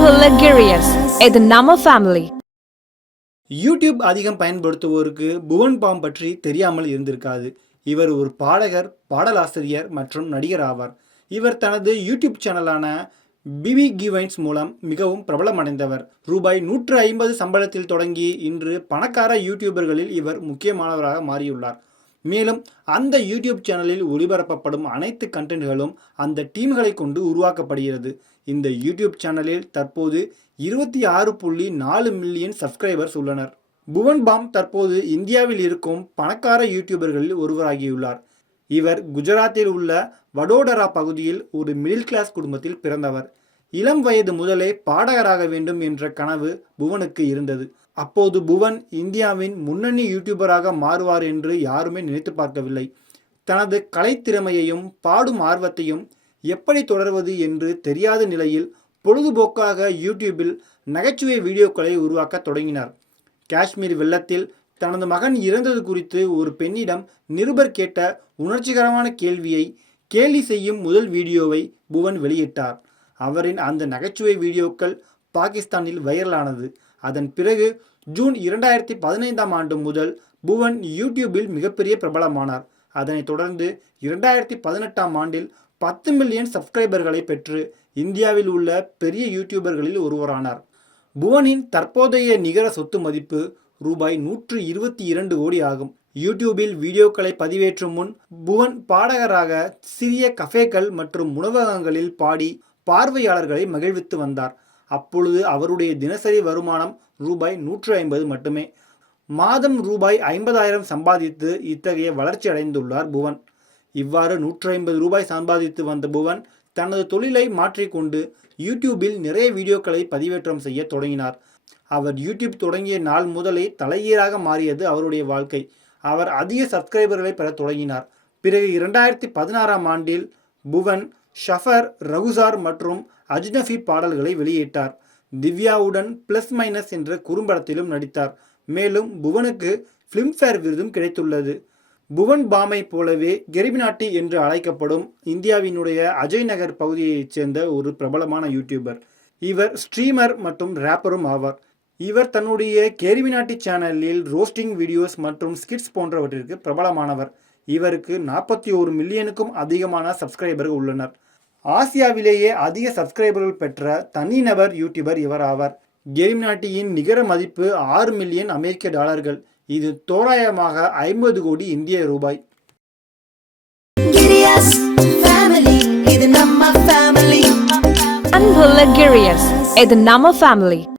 அன்புள்ள இது நம்ம ஃபேமிலி யூடியூப் அதிகம் பயன்படுத்துவோருக்கு புவன் பாம் பற்றி தெரியாமல் இருந்திருக்காது. இவர் ஒரு பாடகர் பாடலாசிரியர் மற்றும் நடிகர் ஆவார். இவர் தனது யூடியூப் சேனலான பிபி கிவைன்ஸ் மூலம் மிகவும் பிரபலமடைந்தவர். ரூபாய் நூற்று ஐம்பது சம்பளத்தில் தொடங்கி இன்று பணக்கார யூடியூபர்களில் இவர் முக்கியமானவராக மாறியுள்ளார். மேலும் அந்த யூடியூப் சேனலில் ஒளிபரப்பப்படும் அனைத்து கண்டென்ட்களும் அந்த டீம்களை கொண்டு உருவாக்கப்படுகிறது. இந்த யூடியூப் சேனலில் தற்போது இருபத்தி ஆறு புள்ளி நாலு மில்லியன் சப்ஸ்கிரைபர்ஸ் உள்ளனர். புவன் பாம் தற்போது இந்தியாவில் இருக்கும் பணக்கார யூடியூபர்களில் ஒருவராகியுள்ளார். இவர் குஜராத்தில் உள்ள வடோடரா பகுதியில் ஒரு மிடில் கிளாஸ் குடும்பத்தில் பிறந்தவர். இளம் வயது முதலே பாடகராக வேண்டும் என்ற கனவு புவனுக்கு இருந்தது. அப்போது புவன் இந்தியாவின் முன்னணி யூடியூபராக மாறுவார் என்று யாருமே நினைத்து பார்க்கவில்லை. தனது கலைத்திறமையையும் பாடும் ஆர்வத்தையும் எப்படி தொடர்வது என்று தெரியாத நிலையில் பொழுதுபோக்காக யூடியூபில் நகைச்சுவை வீடியோக்களை உருவாக்க தொடங்கினார். காஷ்மீர் வெள்ளத்தில் தனது மகன் இறந்தது குறித்து ஒரு பெண்ணிடம் நிருபர் கேட்ட உணர்ச்சிகரமான கேள்வியை கேலி செய்யும் முதல் வீடியோவை புவன் வெளியிட்டார். அவரின் அந்த நகைச்சுவை வீடியோக்கள் பாகிஸ்தானில் வைரலானது. அதன் பிறகு ஜூன் இரண்டாயிரத்தி பதினைந்தாம் ஆண்டு முதல் புவன் யூடியூபில் மிகப்பெரிய பிரபலமானார். அதனைத் தொடர்ந்து இரண்டாயிரத்தி பதினெட்டாம் ஆண்டில் பத்து மில்லியன் சப்ஸ்கிரைபர்களை பெற்று இந்தியாவில் உள்ள பெரிய யூடியூபர்களில் ஒருவரானார். புவனின் தற்போதைய நிகர சொத்து மதிப்பு ரூபாய் நூற்று இருபத்தி இரண்டு கோடி ஆகும். யூடியூபில் வீடியோக்களை பதிவேற்றும் முன் புவன் பாடகராக சிறிய கஃபேக்கள் மற்றும் உணவகங்களில் பாடி பார்வையாளர்களை மகிழ்வித்து வந்தார். அப்பொழுது அவருடைய தினசரி வருமானம் ரூபாய் நூற்று ஐம்பது மட்டுமே. மாதம் ரூபாய் ஐம்பதாயிரம் சம்பாதித்து இத்தகைய வளர்ச்சி அடைந்துள்ளார் புவன். இவ்வாறு நூற்று ஐம்பது ரூபாய் சம்பாதித்து வந்த புவன் தனது தொழிலை மாற்றிக்கொண்டு யூடியூபில் நிறைய வீடியோக்களை பதிவேற்றம் செய்ய தொடங்கினார். அவர் யூடியூப் தொடங்கிய நாள் முதலே தலையீராக மாறியது அவருடைய வாழ்க்கை. அவர் அதிக சப்ஸ்கிரைபர்களை பெற தொடங்கினார். பிறகு இரண்டாயிரத்தி பதினாறாம் ஆண்டில் புவன் ஷஃபர் ரகுசார் மற்றும் அஜ்னஃபி பாடல்களை வெளியிட்டார். திவ்யாவுடன் பிளஸ் மைனஸ் என்ற குறும்படத்திலும் நடித்தார். மேலும் புவனுக்கு ஃபிலிம்ஃபேர் விருதும் கிடைத்துள்ளது. புவன் பாமை போலவே கெரிபினாட்டி என்று அழைக்கப்படும் இந்தியாவினுடைய அஜய் நகர் பகுதியைச் சேர்ந்த ஒரு பிரபலமான யூடியூபர் இவர் ஸ்ட்ரீமர் மற்றும் ரேப்பரும் ஆவார். இவர் தன்னுடைய கேரிபினாட்டி சேனலில் ரோஸ்டிங் வீடியோஸ் மற்றும் ஸ்கிட்ஸ் போன்றவற்றிற்கு பிரபலமானவர். இவருக்கு நாற்பத்தி ஒரு மில்லியனுக்கும் அதிகமான சப்ஸ்கிரைபர்கள் உள்ளனர். ஆசியாவிலேயே அதிக சப்ஸ்கிரைபர்கள் பெற்ற தனிநபர் யூடியூபர் இவர் ஆவார். கேரிமினாட்டியின் நிகர மதிப்பு ஆறு மில்லியன் அமெரிக்க டாலர்கள். இது தோராயமாக ஐம்பது கோடி இந்திய ரூபாய். Giddy-us family, இது நம்ம family. அன்புள்ள கிரியஸ் இது நம்ம ஃபேமிலி